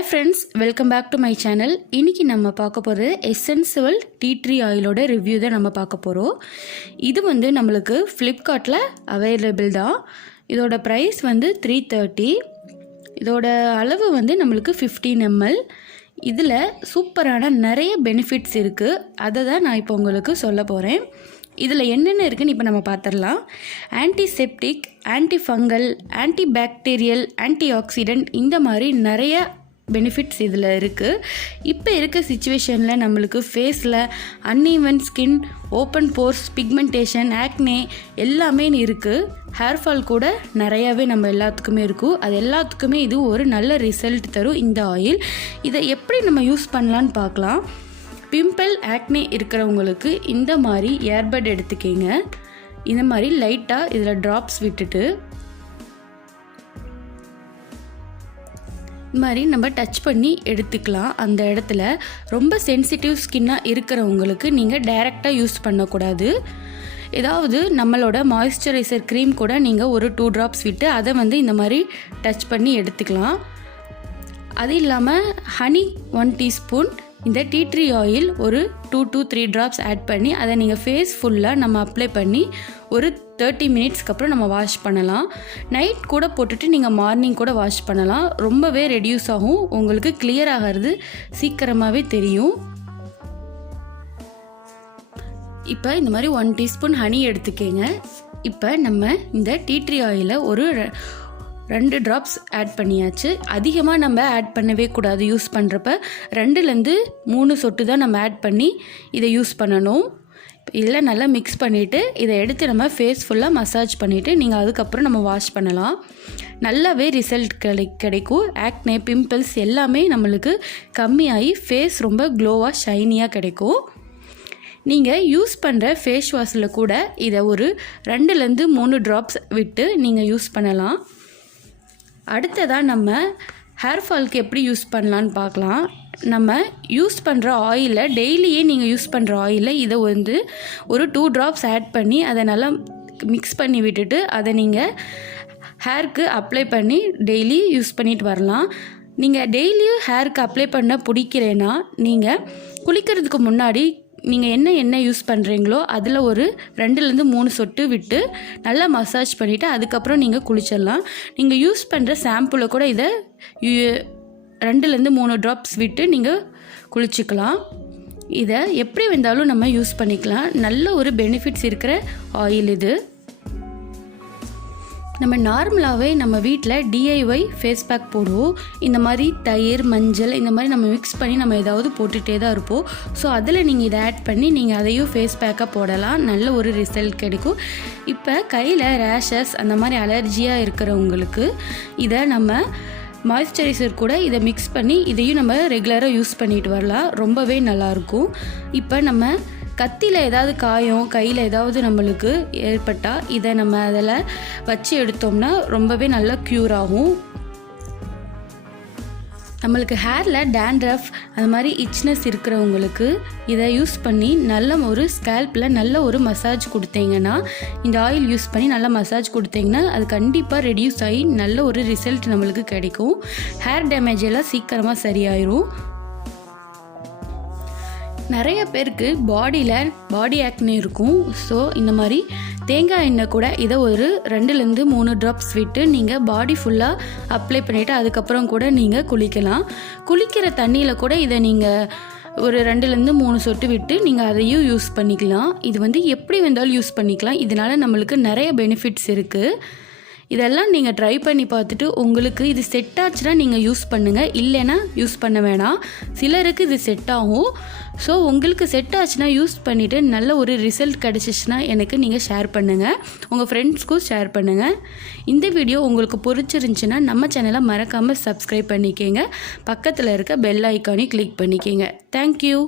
Hi friends, welcome back to my channel. இன்னைக்கு நம்ம பார்க்க போறது Essensual Tea Tree Oil review தான் நம்ம பார்க்க போறோம். இது வந்து நமக்கு Flipkartல அவைலபிள் தான். இதோட பிரைஸ் வந்து 330. இதோட அளவு வந்து நமக்கு 15 ml. இதில் சூப்பரான நிறைய பெனிஃபிட்ஸ் இருக்குது. அதை தான் நான் இப்போ உங்களுக்கு சொல்ல போகிறேன். இதில் என்னென்ன இருக்குன்னு இப்போ நம்ம பார்த்துடலாம். ஆன்டிசெப்டிக், ஆன்டிஃபங்கல், ஆன்டிபாக்டீரியல், ஆன்டிஆக்சிடென்ட் இந்த மாதிரி நிறைய பெனிஃபிட்ஸ் இதில் இருக்குது. இப்போ இருக்க சிச்சுவேஷனில் நம்மளுக்கு ஃபேஸில் uneven skin, open force, pigmentation, acne எல்லாமே இருக்குது. ஹேர்ஃபால் கூட நிறையாவே நம்ம எல்லாத்துக்குமே இருக்கும். அது எல்லாத்துக்குமே இது ஒரு நல்ல ரிசல்ட் தரும் இந்த ஆயில். இதை எப்படி நம்ம யூஸ் பண்ணலான்னு பார்க்கலாம். பிம்பிள், ஆக்னே இருக்கிறவங்களுக்கு இந்த மாதிரி ஏர்பட் எடுத்துக்கிங்க. இந்த மாதிரி லைட்டாக இதில் ட்ராப்ஸ் விட்டுட்டு இந்த மாதிரி நம்ம டச் பண்ணி எடுத்துக்கலாம். அந்த இடத்துல ரொம்ப சென்சிட்டிவ் ஸ்கின்னாக இருக்கிறவங்களுக்கு நீங்கள் டைரெக்டாக யூஸ் பண்ணக்கூடாது. ஏதாவது நம்மளோட மாய்ஸ்சரைசர் க்ரீம் கூட நீங்கள் ஒரு 2 ட்ராப்ஸ் விட்டு அதை வந்து இந்த மாதிரி டச் பண்ணி எடுத்துக்கலாம். அது இல்லாமல் ஹனி 1 டீஸ்பூன், இந்த டீ ட்ரீ ஆயில் ஒரு 2 to 3 ட்ராப்ஸ் ஆட் பண்ணி அதை நீங்கள் ஃபேஸ் ஃபுல்லாக நம்ம அப்ளை பண்ணி ஒரு 30 மினிட்ஸ்க்கு அப்புறம் நம்ம வாஷ் பண்ணலாம். நைட் கூட போட்டுட்டு நீங்கள் மார்னிங் கூட வாஷ் பண்ணலாம். ரொம்பவே ரெடியூஸ் ஆகும். உங்களுக்கு கிளியர் ஆகிறது சீக்கிரமாகவே தெரியும். இப்போ இந்த மாதிரி 1 டீஸ்பூன் ஹனி எடுத்துக்கங்க. இப்போ நம்ம இந்த டீ ட்ரீ ஆயிலை ஒரு 2 ட்ராப்ஸ் ஆட் பண்ணியாச்சு. அதிகமாக நம்ம ஆட் பண்ணவே கூடாது. யூஸ் பண்ணுறப்ப 2லேருந்து 3 சொட்டு தான் நம்ம ஆட் பண்ணி இதை யூஸ் பண்ணணும். இதில் நல்லா மிக்ஸ் பண்ணிவிட்டு இதை எடுத்து நம்ம ஃபேஸ் ஃபுல்லாக மசாஜ் பண்ணிவிட்டு நீங்கள் அதுக்கப்புறம் நம்ம வாஷ் பண்ணலாம். நல்லாவே ரிசல்ட் கிடைக்கும். ஆக்னே, பிம்பிள்ஸ் எல்லாமே நம்மளுக்கு கம்மியாகி ஃபேஸ் ரொம்ப க்ளோவாக ஷைனியாக கிடைக்கும். நீங்கள் யூஸ் பண்ணுற ஃபேஸ் வாஷில் கூட இதை ஒரு 2லேருந்து 3 ட்ராப்ஸ் விட்டு நீங்கள் யூஸ் பண்ணலாம். அடுத்ததாக நம்ம ஹேர் ஃபால்க்கு எப்படி யூஸ் பண்ணலான்னு பார்க்கலாம். நம்ம யூஸ் பண்ணுற ஆயிலை டெய்லியே நீங்கள் யூஸ் பண்ணுற ஆயிலை இதை வந்து ஒரு 2 ட்ராப்ஸ் ஆட் பண்ணி அதை நல்லா மிக்ஸ் பண்ணி விட்டுட்டு அதை நீங்கள் ஹேருக்கு அப்ளை பண்ணி டெய்லி யூஸ் பண்ணிட்டு வரலாம். நீங்கள் டெய்லியும் ஹேருக்கு அப்ளை பண்ண பிடிக்கிறேன்னா நீங்கள் குளிக்கிறதுக்கு முன்னாடி நீங்கள் என்ன எண்ணெய் யூஸ் பண்ணுறீங்களோ அதில் ஒரு 2லேருந்து 3 சொட்டு விட்டு நல்லா மசாஜ் பண்ணிவிட்டு அதுக்கப்புறம் நீங்கள் குளிச்சிடலாம். நீங்கள் யூஸ் பண்ணுற ஷாம்புவில் கூட இதை 2லேருந்து 3 ட்ராப்ஸ் விட்டு நீங்கள் குளிச்சிக்கலாம். இதை எப்படி வந்தாலும் நம்ம யூஸ் பண்ணிக்கலாம். நல்ல ஒரு பெனிஃபிட்ஸ் இருக்கிற ஆயில் இது. நம்ம நார்மலாகவே நம்ம வீட்டில் டிஐஒய் ஃபேஸ் பேக் போடுவோம். இந்த மாதிரி தயிர், மஞ்சள் இந்த மாதிரி நம்ம மிக்ஸ் பண்ணி நம்ம ஏதாவது போட்டுகிட்டே தான் இருப்போம். ஸோ அதில் நீங்கள் இதை ஆட் பண்ணி நீங்கள் அதையும் ஃபேஸ் பேக்காக போடலாம். நல்ல ஒரு ரிசல்ட் கிடைக்கும். இப்போ கையில் ரேஷஸ் அந்த மாதிரி அலர்ஜியாக இருக்கிறவங்களுக்கு இதை நம்ம மாய்ஸ்சரைசர் கூட இதை மிக்ஸ் பண்ணி இதையும் நம்ம ரெகுலராக யூஸ் பண்ணிட்டு வரலாம். ரொம்பவே நல்லாயிருக்கும். இப்போ நம்ம கத்தியில் ஏதாவது காயம், கையில் ஏதாவது நம்மளுக்கு ஏற்பட்டால் இதை நம்ம அதில் வச்சு எடுத்தோம்னா ரொம்பவே நல்லா க்யூர் ஆகும். நம்மளுக்கு ஹேரில் டேண்ட்ரஃப் அந்த மாதிரி இச்னஸ் இருக்கிறவங்களுக்கு இதை யூஸ் பண்ணி நல்ல ஒரு ஸ்கேல்பில் நல்ல ஒரு மசாஜ் கொடுத்தீங்கன்னா, இந்த ஆயில் யூஸ் பண்ணி நல்லா மசாஜ் கொடுத்தீங்கன்னா அது கண்டிப்பாக ரெடியூஸ் ஆகி நல்ல ஒரு ரிசல்ட் நம்மளுக்கு கிடைக்கும். ஹேர் டேமேஜ் எல்லாம் சீக்கிரமாக சரியாயிரும். நிறைய பேருக்கு பாடி ஆக்னே இருக்கும். ஸோ இந்த மாதிரி தேங்காய் எண்ணெய் கூட இதை ஒரு 2லேருந்து 3 ட்ராப்ஸ் விட்டு நீங்கள் பாடி ஃபுல்லாக அப்ளை பண்ணிவிட்டு அதுக்கப்புறம் கூட நீங்கள் குளிக்கலாம். குளிக்கிற தண்ணியில் கூட இதை நீங்கள் ஒரு 2லேருந்து 3 சொட்டு விட்டு நீங்கள் அதையும் யூஸ் பண்ணிக்கலாம். இது வந்து எப்படி வந்தாலும் யூஸ் பண்ணிக்கலாம். இதனால் நம்மளுக்கு நிறைய பெனிஃபிட்ஸ் இருக்குது. இதெல்லாம் நீங்கள் ட்ரை பண்ணி பார்த்துட்டு உங்களுக்கு இது செட் ஆச்சுன்னா நீங்கள் யூஸ் பண்ணுங்கள். இல்லைன்னா யூஸ் பண்ண வேணாம். சிலருக்கு இது செட் ஆகும். ஸோ உங்களுக்கு செட் ஆச்சுன்னா யூஸ் பண்ணிவிட்டு நல்ல ஒரு ரிசல்ட் கிடச்சிச்சின்னா எனக்கு நீங்கள் ஷேர் பண்ணுங்கள். உங்கள் ஃப்ரெண்ட்ஸ்க்கும் ஷேர் பண்ணுங்கள். இந்த வீடியோ உங்களுக்கு பிடிச்சிருந்துச்சின்னா நம்ம சேனலை மறக்காமல் சப்ஸ்கிரைப் பண்ணிக்கோங்க. பக்கத்தில் இருக்க பெல் ஐக்கானையும் கிளிக் பண்ணிக்கோங்க. தேங்க்யூ.